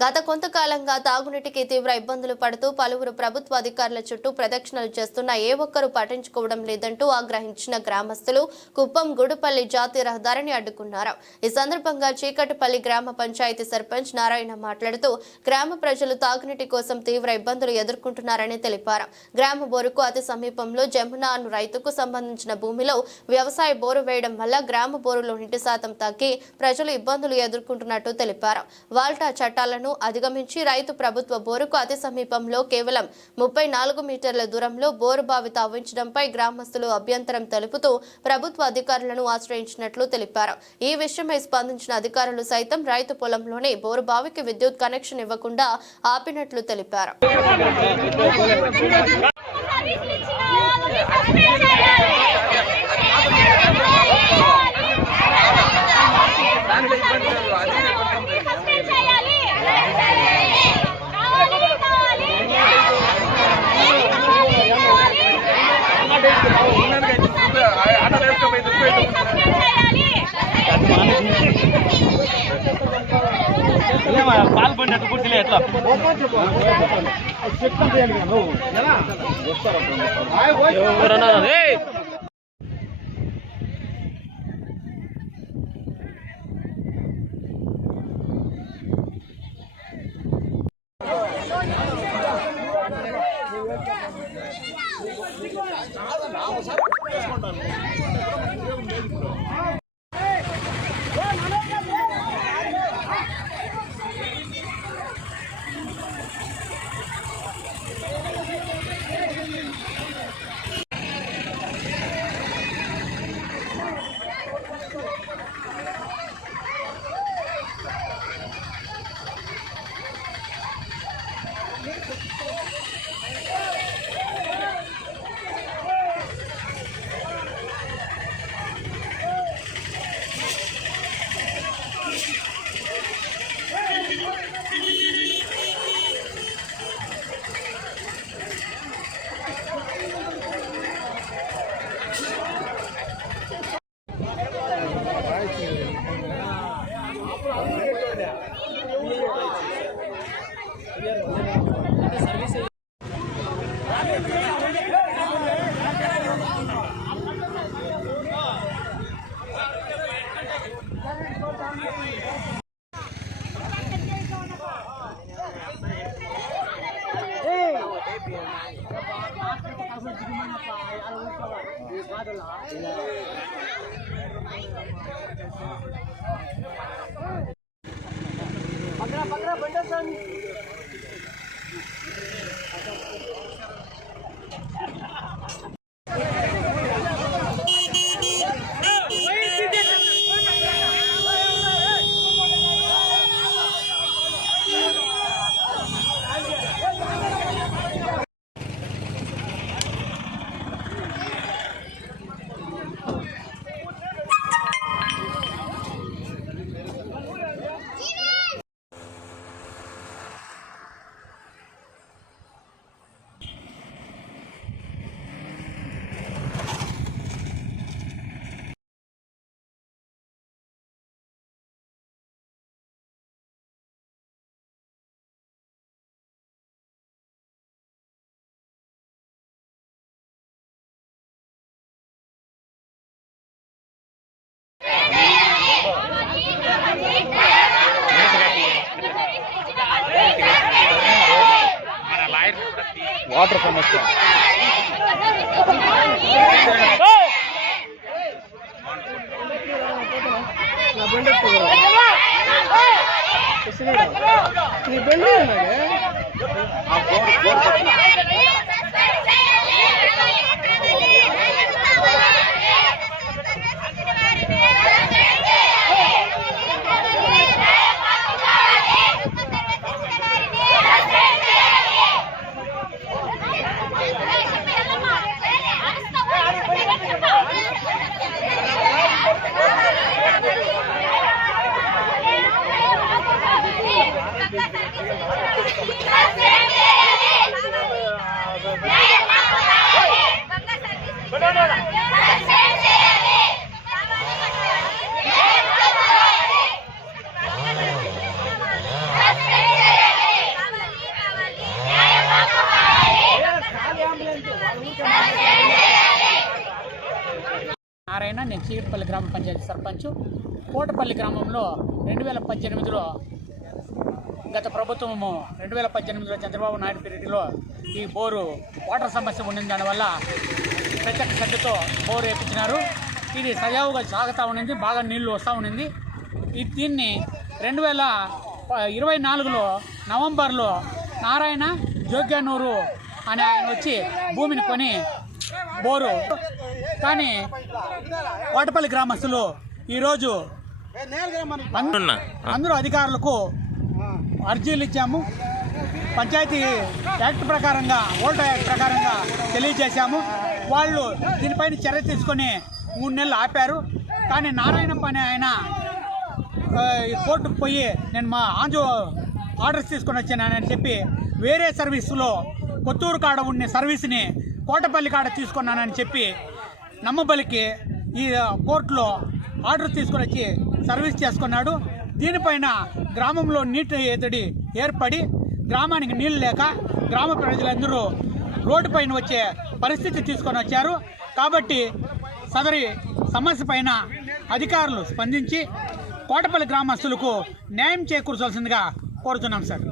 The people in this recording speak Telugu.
గత కొంతకాలంగా తాగునీటికి తీవ్ర ఇబ్బందులు పడుతూ పలువురు ప్రభుత్వ అధికారుల చుట్టూ ప్రదక్షిణలు చేస్తున్న ఏ ఒక్కరూ పట్టించుకోవడం లేదంటూ ఆగ్రహించిన గ్రామస్తులు కుప్పం గుడుపల్లి జాతీయ రహదారిని అడ్డుకున్నారు. ఈ సందర్భంగా చీకటిపల్లి గ్రామ పంచాయతీ సర్పంచ్ నారాయణ మాట్లాడుతూ గ్రామ ప్రజలు తాగునీటి కోసం తీవ్ర ఇబ్బందులు ఎదుర్కొంటున్నారని తెలిపారు. గ్రామ బోరుకు అతి సమీపంలో జమునా అను రైతుకు సంబంధించిన భూమిలో వ్యవసాయ బోరు వేయడం వల్ల గ్రామ బోరులో నీటి శాతం తగ్గి ప్రజలు ఇబ్బందులు ఎదుర్కొంటున్నట్టు తెలిపారు. వాల్టా చట్టాలను అధిగమించి రైతు ప్రభుత్వ బోరుకు అతి సమీపంలో కేవలం 34 మీటర్ల దూరంలో బోరు బావి తవ్వించడంపై గ్రామస్తులు అభ్యంతరం తెలుపుతూ ప్రభుత్వ అధికారులను ఆశ్రయించినట్లు తెలిపారు. ఈ విషయమై స్పందించిన అధికారులు సైతం రైతు పొలంలోనే బోరు బావికి విద్యుత్ కనెక్షన్ ఇవ్వకుండా ఆపినట్లు తెలిపారు. పాల్పడినట్టు గుర్తులే ఎట్లా पकड़ा बंडल सन वाटर समस्या నేను చీకటిపల్లి గ్రామ పంచాయతీ సర్పంచ్. కోటపల్లి గ్రామంలో 2018లో గత ప్రభుత్వము 2018లో చంద్రబాబు నాయుడు పీరియడ్లో ఈ బోరు వాటర్ సమస్య ఉండింది. దానివల్ల ప్రత్యేక శ్రద్ధతో బోరు వేయించినారు. ఇది సజావుగా సాగుతూ ఉండింది, బాగా నీళ్లు వస్తూ ఉండింది. దీన్ని 2024లో నవంబర్లో నారాయణ జోగ్యానూరు అనే ఆయన వచ్చి భూమిని కొని బోరు. కానీ కోటపల్లి గ్రామస్తులు ఈరోజు అందరూ అధికారులకు అర్జీలు ఇచ్చాము. పంచాయతీ యాక్ట్ ప్రకారంగా, ఓల్డ్ యాక్ట్ ప్రకారంగా తెలియజేశాము. వాళ్ళు దీనిపైన చర్య తీసుకొని 3 నెలలు ఆపారు. కానీ నారాయణప్ప అనే ఆయన కోర్టుకు పోయి నేను మా ఆంజో ఆర్డర్స్ తీసుకొని వచ్చానని చెప్పి వేరే సర్వీసులో కొత్తూరు కాడ ఉన్న సర్వీస్ని కోటపల్లి కాడ తీసుకున్నానని చెప్పి నమ్మబలికి ఈ కోర్టులో ఆర్డర్ తీసుకొని వచ్చి సర్వీస్ చేసుకున్నాడు. దీనిపైన గ్రామంలో నీటి ఎద్దడి ఏర్పడి గ్రామానికి నీళ్ళు లేక గ్రామ ప్రజలందరూ రోడ్డు పైన వచ్చే పరిస్థితి తీసుకొని వచ్చారు. కాబట్టి సదరి సమస్య పైన అధికారులు స్పందించి కోటపల్లి గ్రామస్తులకు న్యాయం చేకూర్చాల్సిందిగా కోరుతున్నాం సార్.